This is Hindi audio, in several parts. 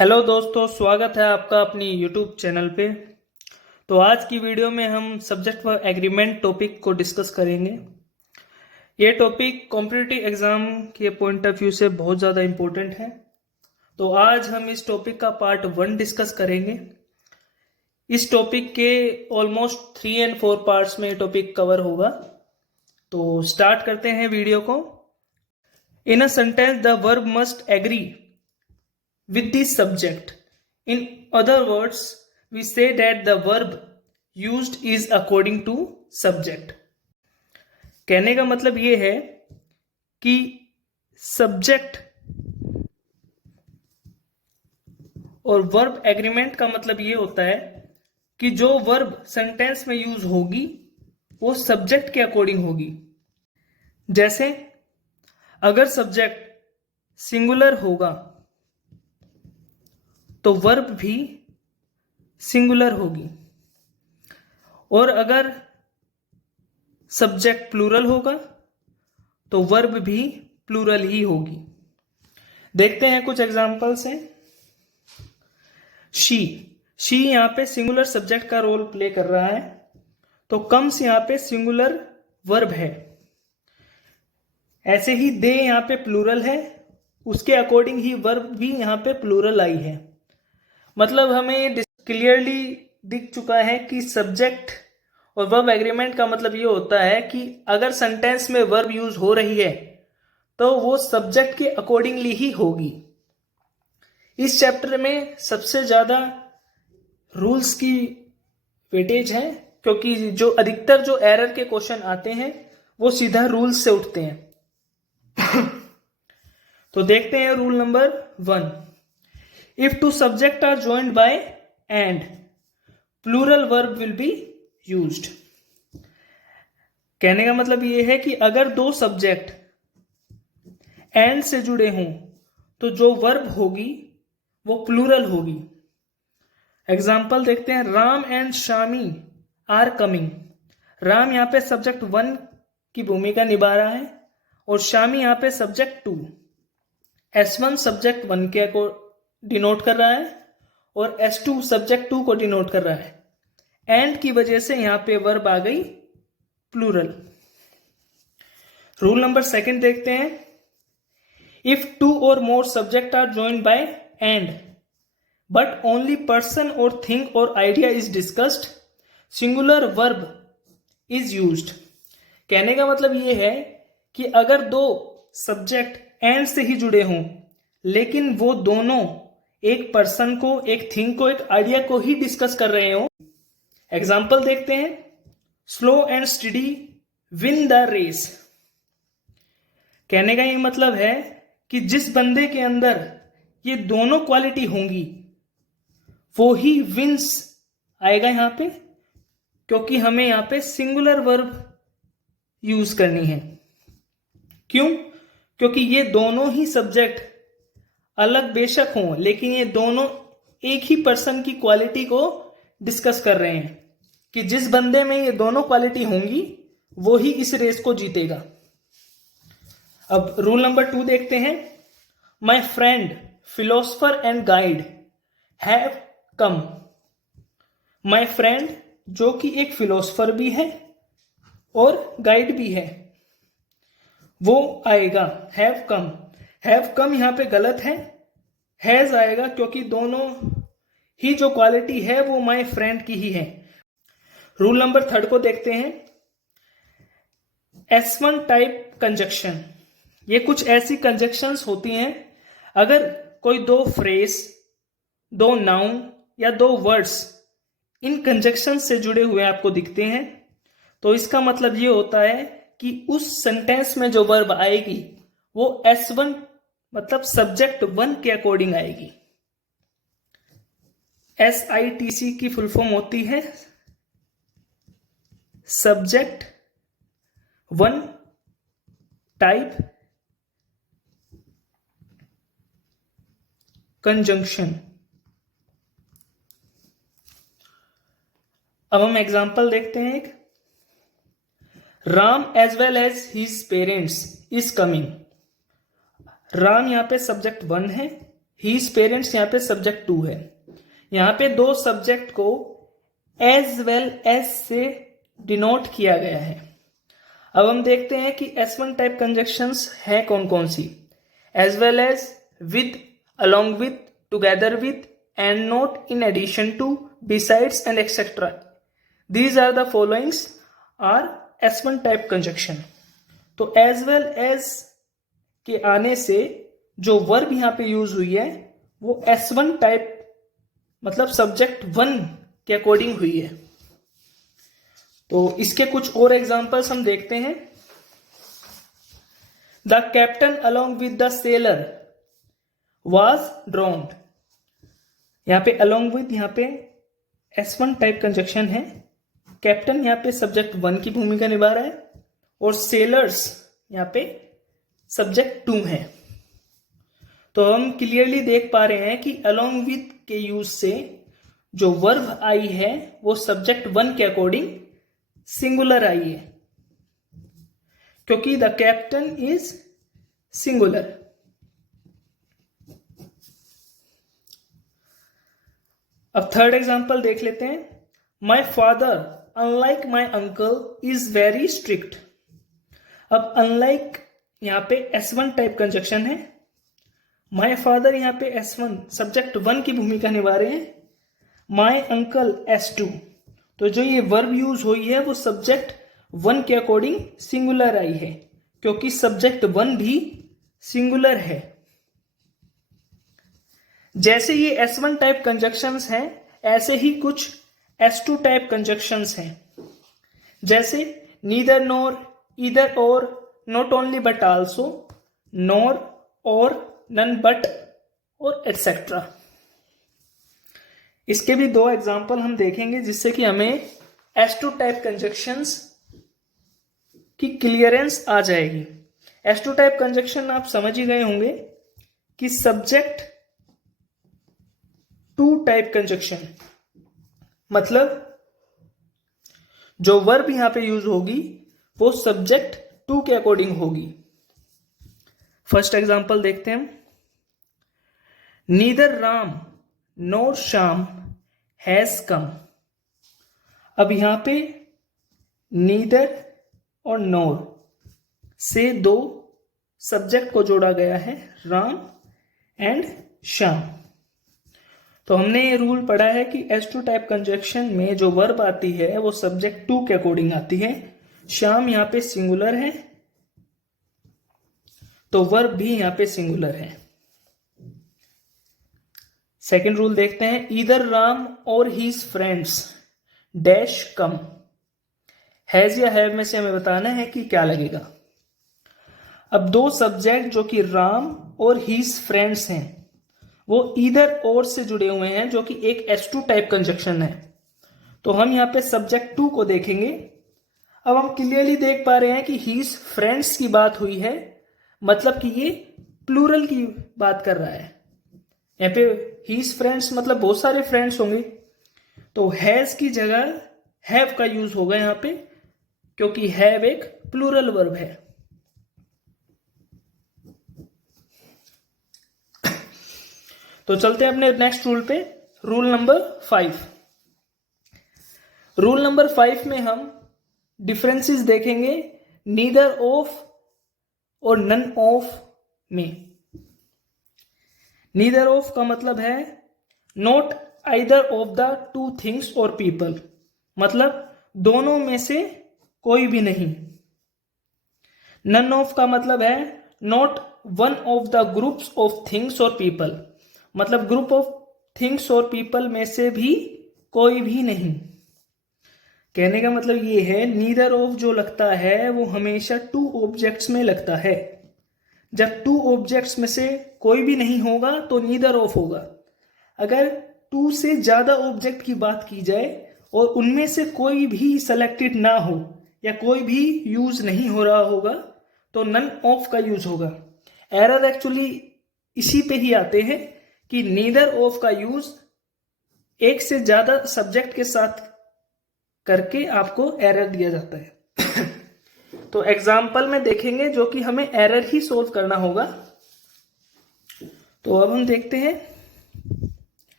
हेलो दोस्तों, स्वागत है आपका अपनी यूट्यूब चैनल पे। तो आज की वीडियो में हम सब्जेक्ट व एग्रीमेंट टॉपिक को डिस्कस करेंगे। ये टॉपिक कॉम्पिटिटिव एग्जाम के पॉइंट ऑफ व्यू से बहुत ज़्यादा इम्पोर्टेंट है। तो आज हम इस टॉपिक का पार्ट 1 डिस्कस करेंगे। इस टॉपिक के ऑलमोस्ट 3 एंड 4 पार्ट्स में ये टॉपिक कवर होगा। तो स्टार्ट करते हैं वीडियो को। In a sentence the verb must agree with the subject. In other words, we say that the verb used is according to subject. कहने का मतलब ये है कि सब्जेक्ट और वर्ब एग्रीमेंट का मतलब ये होता है कि जो वर्ब सेंटेंस में यूज होगी वो सब्जेक्ट के अकॉर्डिंग होगी। जैसे अगर सब्जेक्ट सिंगुलर होगा तो वर्ब भी सिंगुलर होगी, और अगर सब्जेक्ट प्लूरल होगा तो वर्ब भी प्लूरल ही होगी। देखते हैं कुछ एग्जांपल्स हैं। शी यहां पे सिंगुलर सब्जेक्ट का रोल प्ले कर रहा है, तो कम्स यहां पे सिंगुलर वर्ब है। ऐसे ही दे यहां पे प्लूरल है, उसके अकॉर्डिंग ही वर्ब भी यहां पे प्लूरल आई है। मतलब हमें ये क्लियरली दिख चुका है कि सब्जेक्ट और वर्ब एग्रीमेंट का मतलब ये होता है कि अगर सेंटेंस में वर्ब यूज हो रही है तो वो सब्जेक्ट के अकॉर्डिंगली ही होगी। इस चैप्टर में सबसे ज्यादा रूल्स की वेटेज है, क्योंकि जो अधिकतर जो एरर के क्वेश्चन आते हैं वो सीधा रूल्स से उठते हैं। तो देखते हैं rule number 1। If two subjects are joined by and, plural verb will be used. कहने का मतलब ये है कि अगर दो सब्जेक्ट एंड से जुड़े हों तो जो वर्ब होगी वो प्लूरल होगी। एग्जाम्पल देखते हैं। Ram and Shami are coming. Ram यहाँ पे सब्जेक्ट 1 की भूमिका निभा रहा है और शामी यहाँ पे सब्जेक्ट 2। S1 सब्जेक्ट 1 के डिनोट कर रहा है और S2 सब्जेक्ट 2 को डिनोट कर रहा है। एंड की वजह से यहां पे वर्ब आ गई प्लूरल। रूल नंबर 2 देखते हैं। If 2 or more subject are joined by and but only person or thing or idea is discussed, singular verb is used. कहने का मतलब ये है कि अगर दो सब्जेक्ट एंड से ही जुड़े हों लेकिन वो दोनों एक पर्सन को, एक थिंग को, एक आइडिया को ही डिस्कस कर रहे हो। एग्जाम्पल देखते हैं। Slow and steady win the race. कहने का ये मतलब है कि जिस बंदे के अंदर ये दोनों क्वालिटी होंगी वो ही विंस आएगा यहां पे, क्योंकि हमें यहां पे सिंगुलर वर्ब यूज करनी है। क्यों? क्योंकि ये दोनों ही सब्जेक्ट अलग बेशक हों लेकिन ये दोनों एक ही पर्सन की क्वालिटी को डिस्कस कर रहे हैं कि जिस बंदे में ये दोनों क्वालिटी होंगी वो ही इस रेस को जीतेगा। अब रूल नंबर 2 देखते हैं। My friend philosopher and guide have come. My friend जो कि एक फिलोसफर भी है और गाइड भी है, वो आएगा हैव कम। हैव कम यहां पे गलत है, हैज आएगा, क्योंकि दोनों ही जो क्वालिटी है वो माय फ्रेंड की ही है। रूल नंबर 3 को देखते हैं। S1 type conjunction. ये कुछ ऐसी कंजक्शंस होती हैं, अगर कोई दो फ्रेज, दो नाउन या दो वर्ड्स इन कंजक्शन से जुड़े हुए आपको दिखते हैं तो इसका मतलब ये होता है कि उस सेंटेंस में जो वर्ब आएगी वो S1 मतलब सब्जेक्ट 1 के अकॉर्डिंग आएगी। SITC की फुल फॉर्म होती है सब्जेक्ट 1 टाइप कंजंक्शन। अब हम एग्जांपल देखते हैं। एक Ram as well as his parents is coming. Ram यहां पे सब्जेक्ट 1 है, हीज पेरेंट्स यहाँ पे सब्जेक्ट टू है। यहाँ पे दो सब्जेक्ट को एज वेल एज से डिनोट किया गया है। अब हम देखते हैं कि S1 टाइप कंजक्शंस है कौन कौन सी। As well as, with, along with, together with, and not, in addition to, besides and etcetera. These are the followings are S1 type conjunction. तो एज वेल एज के आने से जो वर्ब यहां पे यूज हुई है वो S1 टाइप मतलब सब्जेक्ट 1 के अकॉर्डिंग हुई है। तो इसके कुछ और एग्जांपल्स हम देखते हैं। The captain along with the sailor was drowned. यहां पे अलोंग विद यहां पे S1 टाइप कंजक्शन है। कैप्टन यहां पे सब्जेक्ट 1 की भूमिका निभा रहा है और सेलर्स यहां पे सब्जेक्ट 2 है। तो हम क्लियरली देख पा रहे हैं कि अलोंग विद के यूज से जो वर्ब आई है वो सब्जेक्ट 1 के अकॉर्डिंग सिंगुलर आई है, क्योंकि द कैप्टन इज सिंगुलर। अब थर्ड एग्जांपल देख लेते हैं। My father unlike my uncle is very strict. अब अनलाइक यहां पे S1 टाइप कंजक्शन है। माई फादर यहां पे S1 सब्जेक्ट 1 की भूमिका निभा रहे हैं, माई अंकल S2। तो जो ये वर्ब यूज हुई है वो सब्जेक्ट 1 के अकॉर्डिंग सिंगुलर आई है, क्योंकि सब्जेक्ट 1 भी सिंगुलर है। जैसे ये S1 टाइप कंजक्शंस हैं, ऐसे ही कुछ S2 टाइप कंजक्शंस हैं। जैसे नीदर नोर, ईदर और, नॉट ओनली बट आल्सो, नोर और, नन बट और एटसेट्रा। इसके भी दो एग्जाम्पल हम देखेंगे जिससे कि हमें S2 टाइप कंजक्शंस की क्लियरेंस आ जाएगी। S2 टाइप कंजक्शन आप समझ ही गए होंगे कि सब्जेक्ट 2 टाइप कंजक्शन मतलब जो वर्ब यहां पे यूज होगी वो सब्जेक्ट 2 के अकॉर्डिंग होगी। फर्स्ट एग्जांपल देखते हैं। Neither Ram NOR Shyam has come. अब यहां पे नीदर और नोर से दो सब्जेक्ट को जोड़ा गया है, राम एंड श्याम। तो हमने ये रूल पढ़ा है कि S2 टाइप कंजक्शन में जो वर्ब आती है वो सब्जेक्ट 2 के अकॉर्डिंग आती है। श्याम यहां पे सिंगुलर है तो वर्ब भी यहां पे सिंगुलर है। सेकेंड रूल देखते हैं। Either Ram or his friends dash come. Has या हैव में से हमें बताना है कि क्या लगेगा। अब दो सब्जेक्ट जो कि राम और हीज फ्रेंड्स हैं वो ईदर और से जुड़े हुए हैं, जो कि एक S2 टाइप कंजक्शन है। तो हम यहां पे सब्जेक्ट 2 को देखेंगे। अब हम क्लियरली देख पा रहे हैं कि हीज फ्रेंड्स की बात हुई है, मतलब कि ये प्लूरल की बात कर रहा है। यहाँ पे हीज फ्रेंड्स मतलब बहुत सारे फ्रेंड्स होंगे, तो हैज की जगह हैव का यूज होगा यहां पे, क्योंकि हैव एक प्लूरल वर्ब है। तो चलते हैं अपने नेक्स्ट रूल पे, रूल नंबर 5। रूल नंबर 5 में हम डिफरेंसेस देखेंगे नीदर ऑफ और नन ऑफ में। नीदर ऑफ का मतलब है not either of the 2 things और पीपल, मतलब दोनों में से कोई भी नहीं। नन ऑफ का मतलब है not one of the groups of things और पीपल, मतलब ग्रुप ऑफ थिंग्स और पीपल में से भी कोई भी नहीं। कहने का मतलब ये है नीदर ऑफ जो लगता है वो हमेशा 2 ऑब्जेक्ट्स में लगता है। जब 2 ऑब्जेक्ट्स में से कोई भी नहीं होगा तो नीदर ऑफ होगा। अगर 2 से ज्यादा ऑब्जेक्ट की बात की जाए और उनमें से कोई भी सेलेक्टेड ना हो या कोई भी यूज नहीं हो रहा होगा तो नन ऑफ का यूज होगा। एरर एक्चुअली इसी पे ही आते हैं कि नीदर ऑफ का यूज एक से ज्यादा सब्जेक्ट के साथ करके आपको एरर दिया जाता है। तो एग्जाम्पल में देखेंगे जो कि हमें एरर ही सोल्व करना होगा। तो अब हम देखते हैं,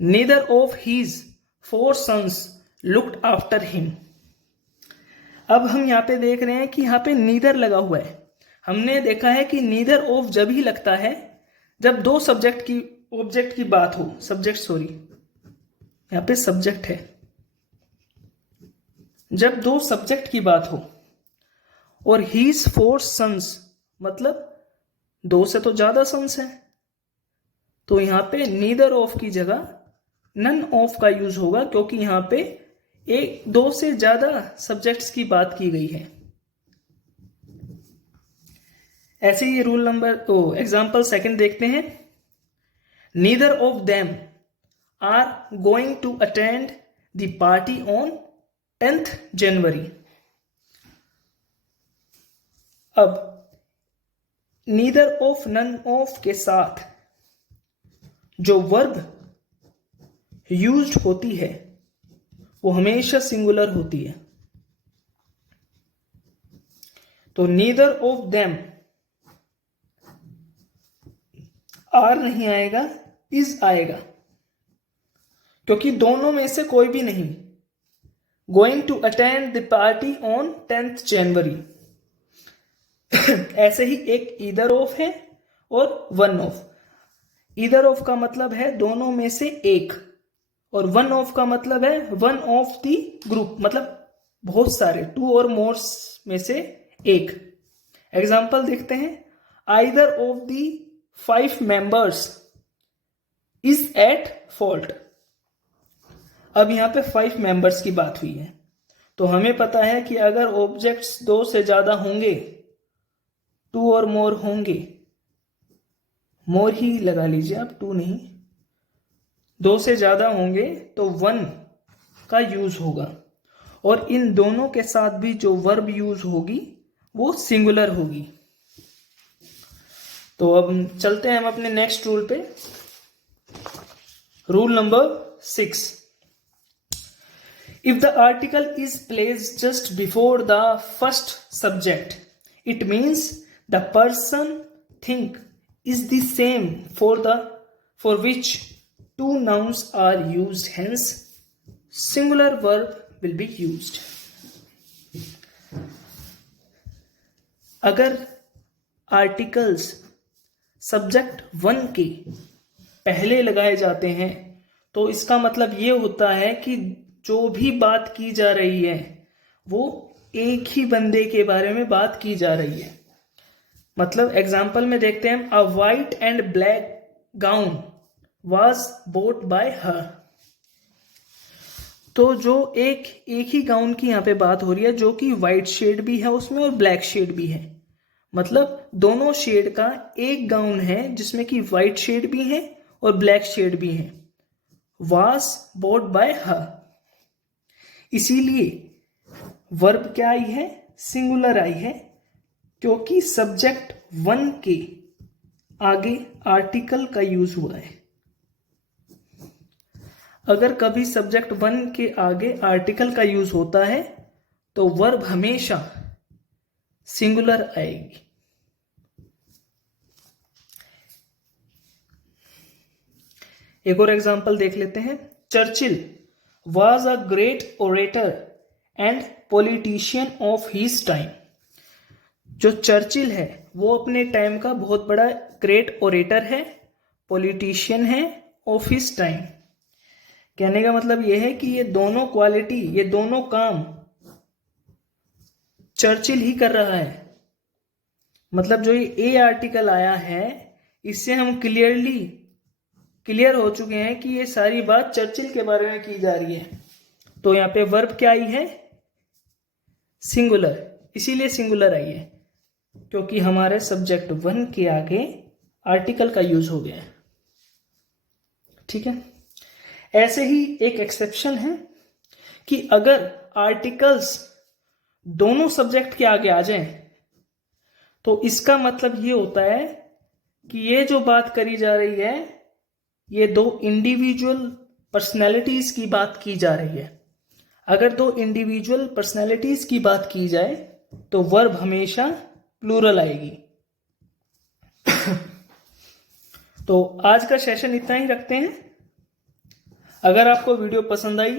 neither of his 4 sons looked after him। अब हम यहाँ पे देख रहे हैं कि यहाँ पे नीदर लगा हुआ है। हमने देखा है कि नीदर ऑफ जब ही लगता है जब दो ऑब्जेक्ट की बात हो, यहाँ पे सब्जेक्ट है, जब दो सब्जेक्ट की बात हो। और हीज 4 सन्स मतलब 2 से तो ज्यादा सन्स हैं, तो यहां पे नीदर ऑफ की जगह नन ऑफ का यूज होगा, क्योंकि यहां पे 2 से ज्यादा सब्जेक्ट्स की बात की गई है। ऐसे ही एग्जाम्पल सेकंड देखते हैं। Neither of them are going to attend the party on 10th January. अब नीदर ऑफ नन ऑफ के साथ जो वर्ब यूज्ड होती है वो हमेशा सिंगुलर होती है। तो नीदर ऑफ देम आर नहीं आएगा, इज आएगा, क्योंकि दोनों में से कोई भी नहीं। Going to attend the party on 10th January. ऐसे ही एक ईदर ऑफ है और वन ऑफ। ईदर ऑफ का मतलब है दोनों में से एक, और वन ऑफ का मतलब है वन ऑफ द ग्रुप, मतलब बहुत सारे, 2 और मोर में से एक। एग्जाम्पल देखते हैं। Either of the 5 members is at fault. अब यहां पे 5 मेंबर्स की बात हुई है, तो हमें पता है कि अगर ऑब्जेक्ट्स 2 से ज्यादा होंगे, 2 और मोर होंगे, मोर ही लगा लीजिए आप, 2 नहीं, 2 से ज्यादा होंगे तो 1 का यूज होगा, और इन दोनों के साथ भी जो वर्ब यूज होगी वो सिंगुलर होगी। तो अब चलते हैं हम अपने नेक्स्ट रूल पे। Rule number 6। If the article is placed just before the first subject, it means the person thing is the same for which 2 nouns are used, hence singular verb will be used। अगर आर्टिकल्स सब्जेक्ट 1 के पहले लगाए जाते हैं तो इसका मतलब ये होता है कि जो भी बात की जा रही है वो एक ही बंदे के बारे में बात की जा रही है। मतलब एग्जाम्पल में देखते हैं, अ white and black gown was boat bye हर। तो जो एक ही गाउन की यहाँ पे बात हो रही है, जो कि वाइट शेड भी है उसमें और ब्लैक शेड भी है, मतलब दोनों शेड का एक गाउन है जिसमें कि वाइट शेड भी है और ब्लैक शेड भी है। वॉज बोट बाय हर, इसीलिए वर्ब क्या आई है, सिंगुलर आई है, क्योंकि सब्जेक्ट 1 के आगे आर्टिकल का यूज हुआ है। अगर कभी सब्जेक्ट 1 के आगे आर्टिकल का यूज होता है तो वर्ब हमेशा सिंगुलर आएगी। एक और एग्जांपल देख लेते हैं। Churchill was a great orator and politician of his time. जो चर्चिल है वो अपने टाइम का बहुत बड़ा ग्रेट ओरेटर है, पॉलिटिशियन है ऑफ हिज टाइम। कहने का मतलब यह है कि ये दोनों क्वालिटी, ये दोनों काम चर्चिल ही कर रहा है। मतलब जो ये ए आर्टिकल आया है इससे हम क्लियर हो चुके हैं कि ये सारी बात चर्चिल के बारे में की जा रही है। तो यहाँ पे वर्ब क्या आई है, सिंगुलर, इसीलिए सिंगुलर आई है क्योंकि हमारे सब्जेक्ट 1 के आगे आर्टिकल का यूज हो गया है। ठीक है। ऐसे ही एक एक्सेप्शन है कि अगर आर्टिकल्स दोनों सब्जेक्ट के आगे आ जाएं तो इसका मतलब ये होता है कि ये जो बात करी जा रही है ये 2 इंडिविजुअल पर्सनैलिटीज की बात की जा रही है। अगर 2 इंडिविजुअल पर्सनैलिटीज की बात की जाए तो वर्ब हमेशा प्लूरल आएगी। तो आज का सेशन इतना ही रखते हैं। अगर आपको वीडियो पसंद आई